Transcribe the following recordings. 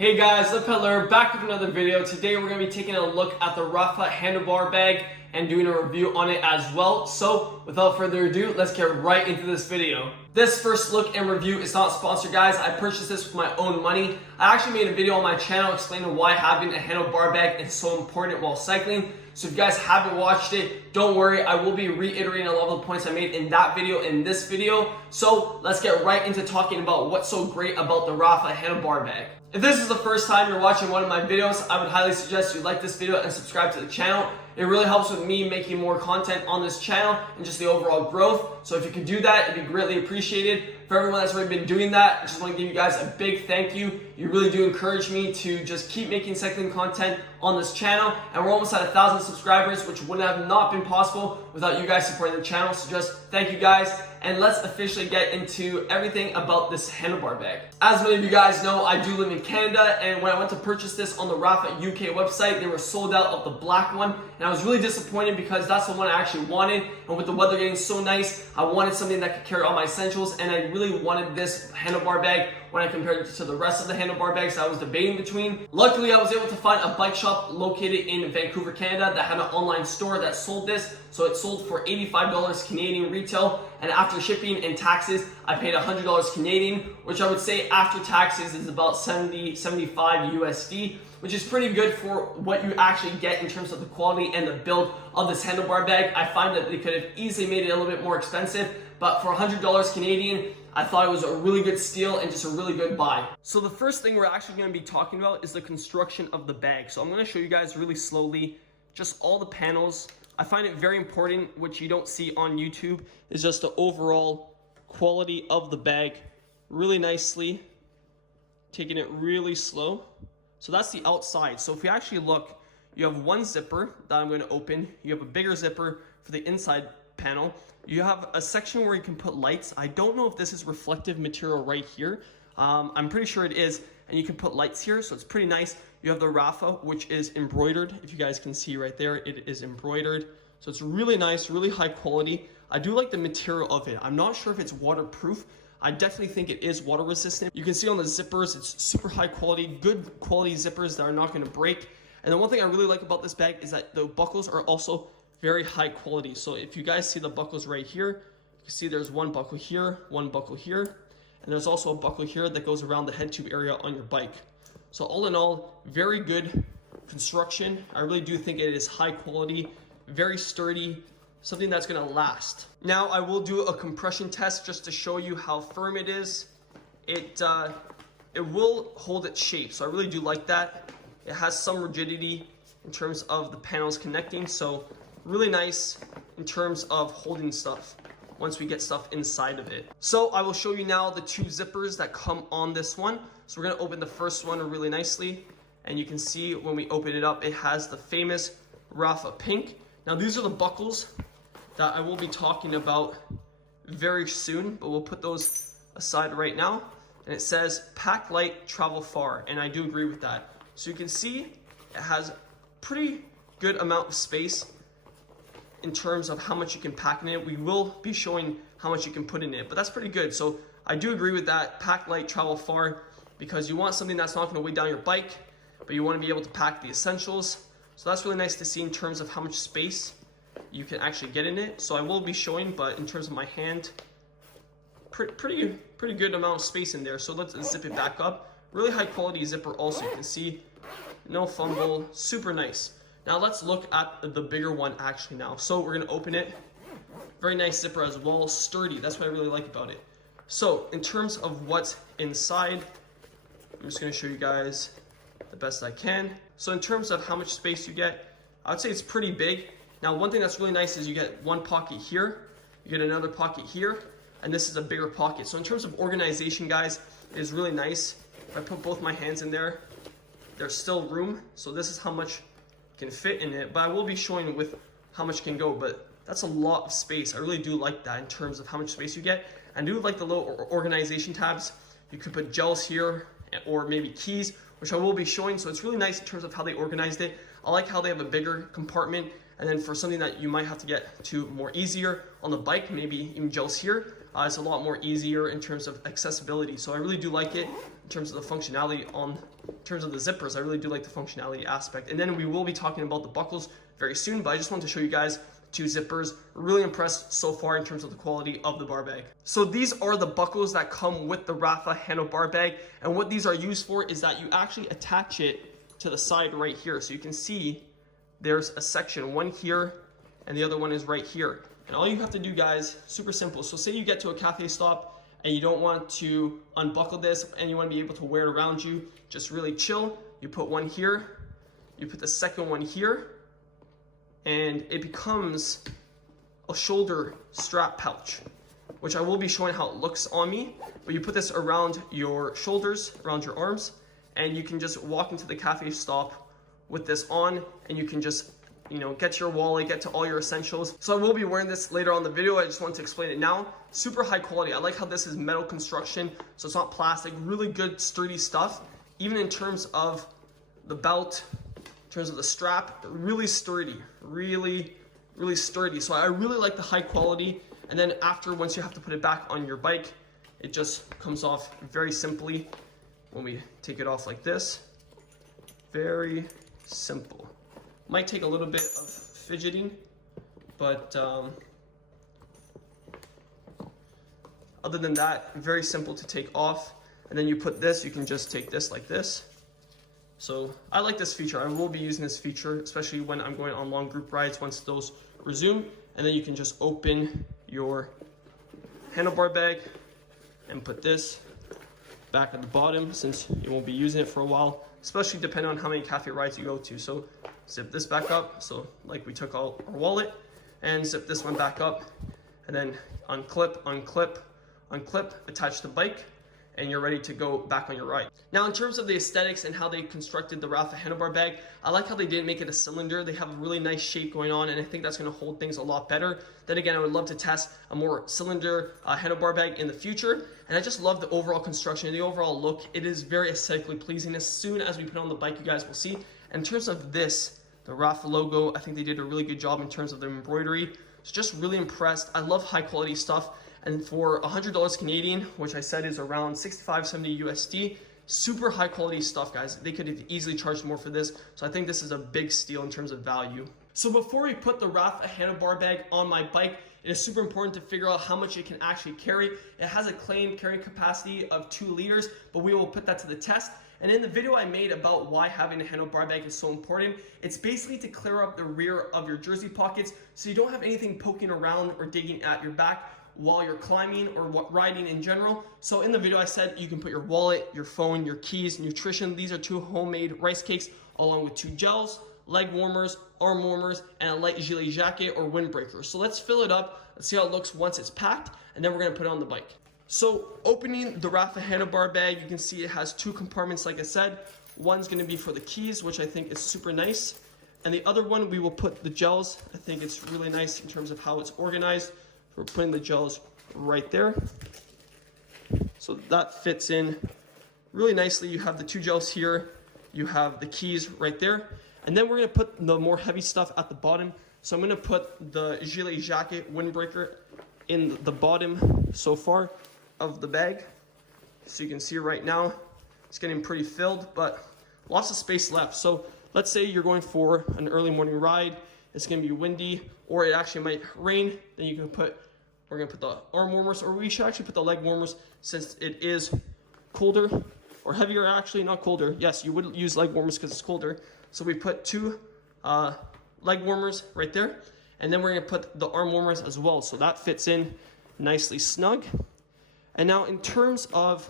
Hey guys, lepedaler back with another video. Today we're going to be taking a look at the Rapha Bar Bag and doing a review on it as well. So without further ado, let's get right into this video. This first look and review is not sponsored, guys. I purchased this with my own money. I actually made a video on my channel explaining why having a bar bag is so important while cycling. So if you guys haven't watched it, don't worry, I will be reiterating a lot of the points I made in that video in this video. So let's get right into talking about what's so great about the Rapha Bar Bag. If this is the first time you're watching one of my videos, I would highly suggest you like this video and subscribe to the channel. It really helps with me making more content on this channel and just the overall growth. So if you could do that, it'd be greatly appreciated. For everyone that's already been doing that, I just want to give you guys a big thank you. You really do encourage me to just keep making cycling content on this channel. And we're almost at 1,000 subscribers, which would have not been possible without you guys supporting the channel. So just thank you guys. And let's officially get into everything about this handlebar bag. As many of you guys know, I do live in Canada, and when I went to purchase this on the Rapha UK website, they were sold out of the black one, and I was really disappointed because that's the one I actually wanted. And with the weather getting so nice, I wanted something that could carry all my essentials, and I really wanted this handlebar bag when I compared it to the rest of the handlebar bags I was debating between. Luckily, I was able to find a bike shop located in Vancouver, Canada that had an online store that sold this. So it sold for $85 Canadian retail, and after shipping and taxes, I paid $100 Canadian, which I would say after taxes is about 75 USD, which is pretty good for what you actually get in terms of the quality and the build of this handlebar bag. I find that they could have easily made it a little bit more expensive, but for $100 Canadian, I thought it was a really good steal and just a really good buy. So the first thing we're actually going to be talking about is the construction of the bag. So I'm going to show you guys really slowly just all the panels. I find it very important, which you don't see on YouTube, is just the overall quality of the bag. Really nicely, taking it really slow. So that's the outside. So if we actually look, you have one zipper that I'm going to open. You have a bigger zipper for the inside panel. You have a section where you can put lights. I don't know if this is reflective material right here. I'm pretty sure it is, and you can put lights here, so it's pretty nice. You have the Rapha, which is embroidered. If you guys can see right there, it is embroidered. So it's really nice, really high quality. I do like the material of it. I'm not sure if it's waterproof. I definitely think it is water resistant. You can see on the zippers, it's super high quality, good quality zippers that are not gonna break. And the one thing I really like about this bag is that the buckles are also very high quality. So if you guys see the buckles right here, you can see there's one buckle here, and there's also a buckle here that goes around the head tube area on your bike. So all in all, very good construction. I really do think it is high quality, very sturdy, something that's gonna last. Now I will do a compression test just to show you how firm it is. It will hold its shape, so I really do like that. It has some rigidity in terms of the panels connecting, so really nice in terms of holding stuff once we get stuff inside of it. So I will show you now the two zippers that come on this one. So we're gonna open the first one really nicely, and you can see when we open it up, it has the famous Rapha pink. Now these are the buckles that I will be talking about very soon, but we'll put those aside right now. And it says pack light, travel far, and I do agree with that. So you can see it has pretty good amount of space in terms of how much you can pack in it. We will be showing how much you can put in it, but that's pretty good. So I do agree with that, pack light, travel far, because you want something that's not gonna weigh down your bike, but you wanna be able to pack the essentials. So that's really nice to see in terms of how much space you can actually get in it. So I will be showing, but in terms of my hand, pretty good amount of space in there. So let's zip it back up. Really high quality zipper also, you can see, no fumble, super nice. Now let's look at the bigger one actually now. So we're gonna open it. Very nice zipper as well, sturdy. That's what I really like about it. So in terms of what's inside, I'm just gonna show you guys the best I can. So in terms of how much space you get, I would say it's pretty big. Now one thing that's really nice is you get one pocket here, you get another pocket here, and this is a bigger pocket. So in terms of organization, guys, it is really nice. If I put both my hands in there, there's still room. So this is how much can fit in it, but I will be showing with how much can go, but that's a lot of space. I really do like that in terms of how much space you get. I do like the little organization tabs. You could put gels here or maybe keys, which I will be showing. So it's really nice in terms of how they organized it. I like how they have a bigger compartment, and then for something that you might have to get to more easier on the bike, maybe even gels here, It's a lot more easier in terms of accessibility. So I really do like it in terms of the functionality in terms of the zippers. I really do like the functionality aspect. And then we will be talking about the buckles very soon, but I just wanted to show you guys 2 zippers. Really impressed so far in terms of the quality of the bar bag. So these are the buckles that come with the Rapha handlebar bag. And what these are used for is that you actually attach it to the side right here. So you can see there's a section, one here and the other one is right here. And all you have to do, guys, super simple. So say you get to a cafe stop and you don't want to unbuckle this and you want to be able to wear it around you, just really chill. You put one here, you put the second one here, and it becomes a shoulder strap pouch, which I will be showing how it looks on me. But you put this around your shoulders, around your arms, and you can just walk into the cafe stop with this on, and you can just, you know, get to your wallet, get to all your essentials. So I will be wearing this later on the video. I just wanted to explain it now. Super high quality. I like how this is metal construction, so it's not plastic. Really good, sturdy stuff. Even in terms of the belt, in terms of the strap, really sturdy, really sturdy. So I really like the high quality. And then after, once you have to put it back on your bike, it just comes off very simply when we take it off like this. Very simple. Might take a little bit of fidgeting, but other than that, very simple to take off. And then you put this, you can just take this like this. So I like this feature. I will be using this feature, especially when I'm going on long group rides once those resume. And then you can just open your handlebar bag and put this back at the bottom, since you won't be using it for a while, especially depending on how many cafe rides you go to. So zip this back up, so like we took out our wallet, and zip this one back up, and then unclip, unclip, unclip, attach the bike, and you're ready to go back on your ride. Now, in terms of the aesthetics and how they constructed the Rapha handlebar bag, I like how they didn't make it a cylinder. They have a really nice shape going on, and I think that's gonna hold things a lot better. Then again, I would love to test a more cylinder handlebar bag in the future. And I just love the overall construction, the overall look. It is very aesthetically pleasing. As soon as we put on the bike, you guys will see. And in terms of this, the Rapha logo, I think they did a really good job in terms of the embroidery. So just really impressed. I love high quality stuff. And for $100 Canadian, which I said is around 65, 70 USD, super high quality stuff, guys. They could have easily charged more for this. So I think this is a big steal in terms of value. So before we put the Rapha handlebar bag on my bike, it is super important to figure out how much it can actually carry. It has a claimed carrying capacity of 2 liters, but we will put that to the test. And in the video I made about why having a handlebar bag is so important, it's basically to clear up the rear of your jersey pockets so you don't have anything poking around or digging at your back while you're climbing or riding in general. So in the video I said you can put your wallet, your phone, your keys, nutrition. These are 2 homemade rice cakes along with 2 gels, leg warmers, arm warmers, and a light gilet jacket or windbreaker. So let's fill it up. Let's see how it looks once it's packed, and then we're gonna put it on the bike. So opening the Rapha handlebar bag, you can see it has 2 compartments like I said. One's gonna be for the keys, which I think is super nice. And the other one, we will put the gels. I think it's really nice in terms of how it's organized. We're putting the gels right there. So that fits in really nicely. You have the 2 gels here. You have the keys right there. And then we're gonna put the more heavy stuff at the bottom. So I'm gonna put the gilet jacket windbreaker in the bottom so far of the bag. So you can see right now, it's getting pretty filled, but lots of space left. So let's say you're going for an early morning ride, it's gonna be windy, or it actually might rain, then you can we're gonna put the arm warmers, or we should actually put the leg warmers since it is colder, or heavier actually, not colder. Yes, you would use leg warmers because it's colder. So we put 2 leg warmers right there, and then we're gonna put the arm warmers as well. So that fits in nicely snug. And now in terms of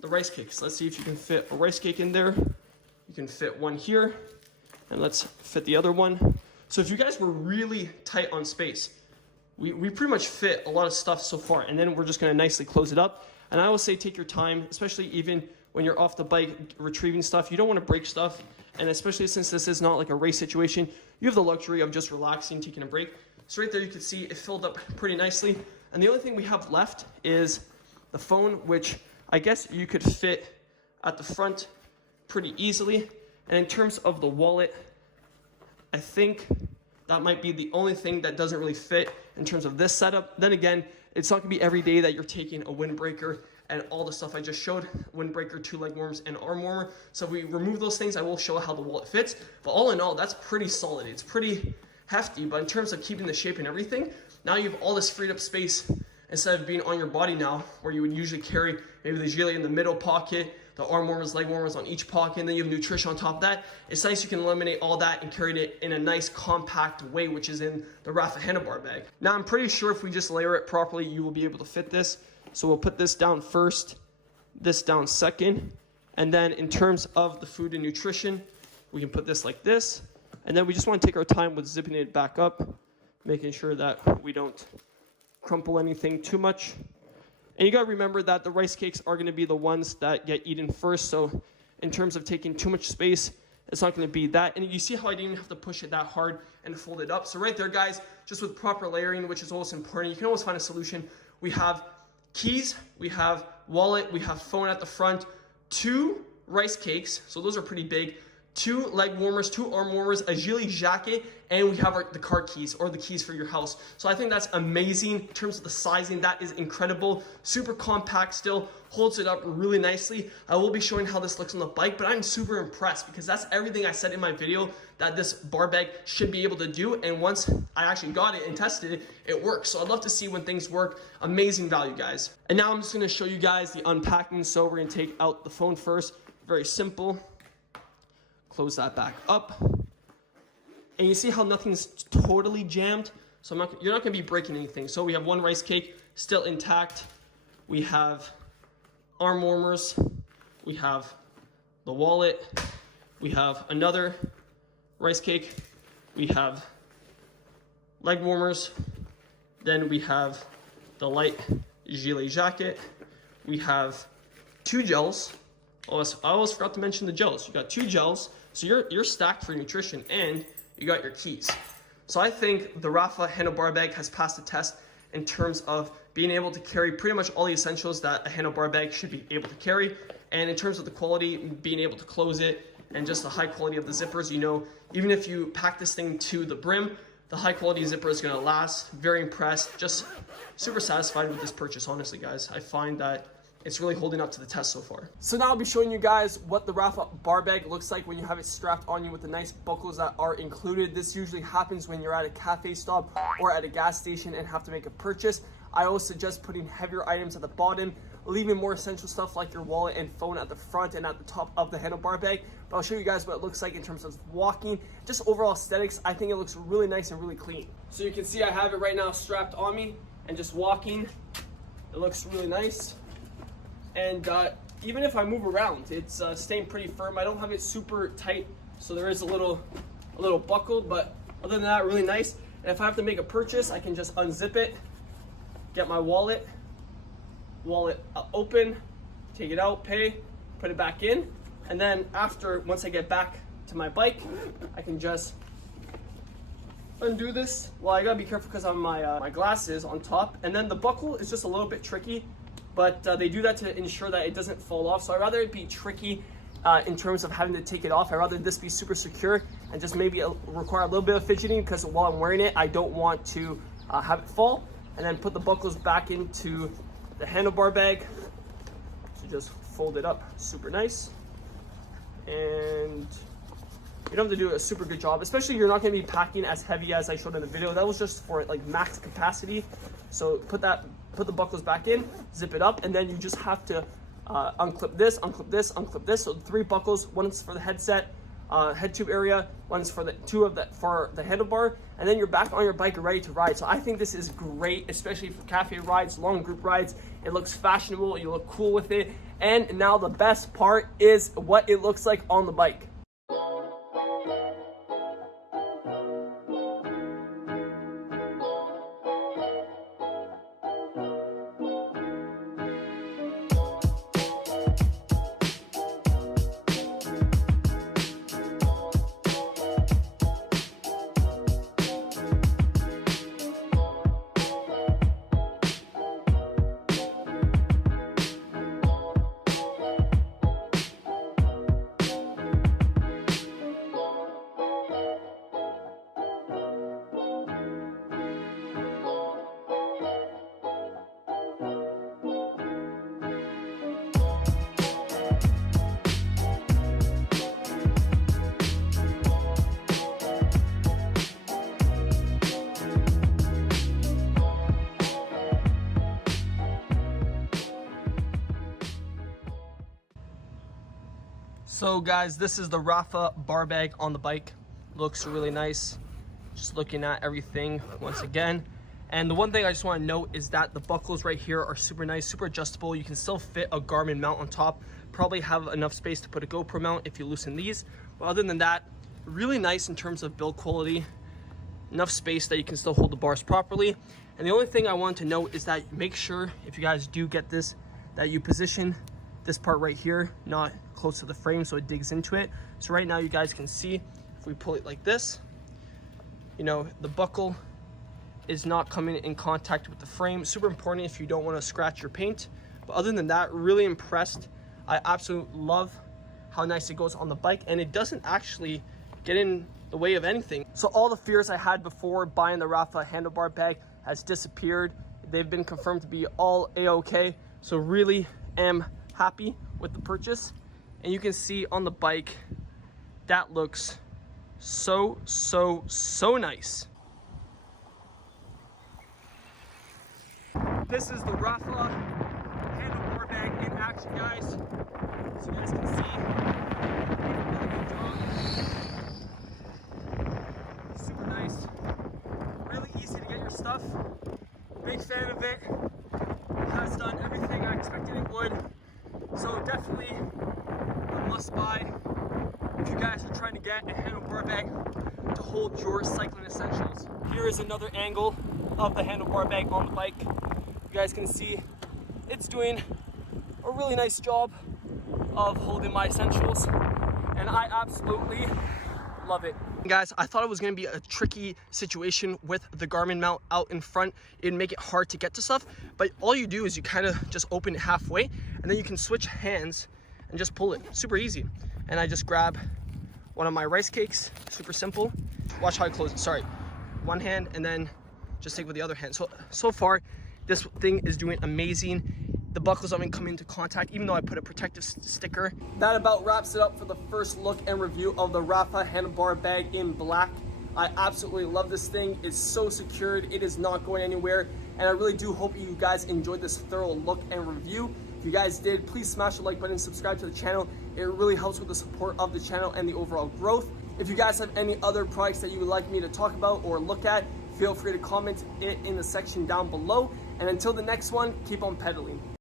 the rice cakes, let's see if you can fit a rice cake in there. You can fit one here, and let's fit the other one. So if you guys were really tight on space, we pretty much fit a lot of stuff so far, and then we're just gonna nicely close it up. And I always say take your time, especially even when you're off the bike retrieving stuff. You don't wanna break stuff, and especially since this is not like a race situation, you have the luxury of just relaxing, taking a break. So right there you can see it filled up pretty nicely. And the only thing we have left is the phone, which I guess you could fit at the front pretty easily. And in terms of the wallet, I think that might be the only thing that doesn't really fit in terms of this setup. Then again, It's not gonna be every day that you're taking a windbreaker and all the stuff I just showed, windbreaker, 2 leg warmers, and arm warmer. So if we remove those things, I will show how the wallet fits. But all in all, that's pretty solid. It's pretty hefty, but in terms of keeping the shape and everything, now you have all this freed up space instead of being on your body now, where you would usually carry maybe the gilet in the middle pocket, the arm warmers, leg warmers on each pocket, and then you have nutrition on top of that. It's nice you can eliminate all that and carry it in a nice compact way, which is in the Rapha handlebar bag. Now I'm pretty sure if we just layer it properly, you will be able to fit this. So we'll put this down first, this down second, and then in terms of the food and nutrition, we can put this like this, and then we just want to take our time with zipping it back up, making sure that we don't crumple anything too much. And you got to remember that the rice cakes are going to be the ones that get eaten first. So in terms of taking too much space, it's not going to be that. And you see how I didn't even have to push it that hard and fold it up. So right there, guys, just with proper layering, which is always important, you can always find a solution. We have keys, we have wallet, we have phone at the front, 2 rice cakes. So those are pretty big. 2 leg warmers, 2 arm warmers, a gilet jacket, and we have the car keys or the keys for your house. So I think that's amazing in terms of the sizing. That is incredible. Super compact still, holds it up really nicely. I will be showing how this looks on the bike, but I'm super impressed because that's everything I said in my video that this bar bag should be able to do. And once I actually got it and tested it, it works. So I'd love to see when things work. Amazing value, guys. And now I'm just gonna show you guys the unpacking. So we're gonna take out the phone first. Very simple. Close that back up. And you see how nothing's totally jammed? So you're not gonna be breaking anything. So we have 1 rice cake still intact. We have arm warmers. We have the wallet. We have another rice cake. We have leg warmers. Then we have the light gilet jacket. We have 2 gels. I almost forgot to mention the gels. You got 2 gels. So you're stacked for nutrition, and you got your keys. So I think the Rapha handlebar bag has passed the test in terms of being able to carry pretty much all the essentials that a handlebar bag should be able to carry. And in terms of the quality, being able to close it, and just the high quality of the zippers, you know, even if you pack this thing to the brim, the high quality zipper is gonna last. Very impressed, just super satisfied with this purchase, honestly, guys. I find that it's really holding up to the test so far. So now I'll be showing you guys what the Rapha bar bag looks like when you have it strapped on you with the nice buckles that are included. This usually happens when you're at a cafe stop or at a gas station and have to make a purchase. I always suggest putting heavier items at the bottom, leaving more essential stuff like your wallet and phone at the front and at the top of the handlebar bag. But I'll show you guys what it looks like in terms of walking, just overall aesthetics. I think it looks really nice and really clean. So you can see I have it right now strapped on me and just walking. It looks really nice. And even if I move around, it's staying pretty firm. I don't have it super tight, so there is a little buckled, but other than that, really nice. And if I have to make a purchase, I can just unzip it, get my wallet open, take it out, pay, put it back in, and then once I get back to my bike, I can just undo this. Well, I gotta be careful because I have my glasses on top, and then the buckle is just a little bit tricky. But they do that to ensure that it doesn't fall off. So I'd rather it be tricky in terms of having to take it off. I'd rather this be super secure and just maybe require a little bit of fidgeting because while I'm wearing it, I don't want to have it fall. And then put the buckles back into the handlebar bag. So just fold it up super nice. And you don't have to do a super good job, especially if you're not gonna be packing as heavy as I showed in the video. That was just for like max capacity. So put the buckles back in, zip it up, and then you just have to unclip this, unclip this, unclip this. So 3 buckles, one's for the headset, head tube area, one's for for the handlebar, and then you're back on your bike ready to ride. So I think this is great, especially for cafe rides, long group rides. It looks fashionable, you look cool with it. And now the best part is what it looks like on the bike. So guys, this is the Rapha Bar Bag on the bike. Looks really nice. Just looking at everything once again. And the one thing I just want to note is that the buckles right here are super nice, super adjustable. You can still fit a Garmin mount on top. Probably have enough space to put a GoPro mount if you loosen these. But other than that, really nice in terms of build quality. Enough space that you can still hold the bars properly. And the only thing I want to note is that make sure, if you guys do get this, that you position this part right here, not close to the frame so it digs into it. So right now you guys can see, if we pull it like this, you know, the buckle is not coming in contact with the frame. Super important if you don't want to scratch your paint. But other than that, really impressed. I absolutely love how nice it goes on the bike, and it doesn't actually get in the way of anything. So all the fears I had before buying the Rapha handlebar bag has disappeared. They've been confirmed to be all a-okay. So really am happy with the purchase. And you can see on the bike, that looks so nice. This is the Rapha handlebar bag in action, guys. So you guys can see, really good job. Super nice, really easy to get your stuff. Big fan of it. Has done everything I expected it would. So definitely a must buy if you guys are trying to get a handlebar bag to hold your cycling essentials. Here is another angle of the handlebar bag on the bike. You guys can see it's doing a really nice job of holding my essentials, and I absolutely love it. Guys, I thought it was going to be a tricky situation with the Garmin mount out in front. It'd make it hard to get to stuff, but all you do is you kind of just open it halfway, and then you can switch hands and just pull it. Super easy. And I just grab one of my rice cakes. Super simple. Watch how I close it. Sorry, one hand, and then just take with the other hand. So far this thing is doing amazing. The buckles haven't come into contact, even though I put a protective sticker. That about wraps it up for the first look and review of the Rapha handlebar bag in black. I absolutely love this thing. It's so secured. It is not going anywhere. And I really do hope you guys enjoyed this thorough look and review. If you guys did, please smash the like button and subscribe to the channel. It really helps with the support of the channel and the overall growth. If you guys have any other products that you would like me to talk about or look at, feel free to comment it in the section down below. And until the next one, keep on pedaling.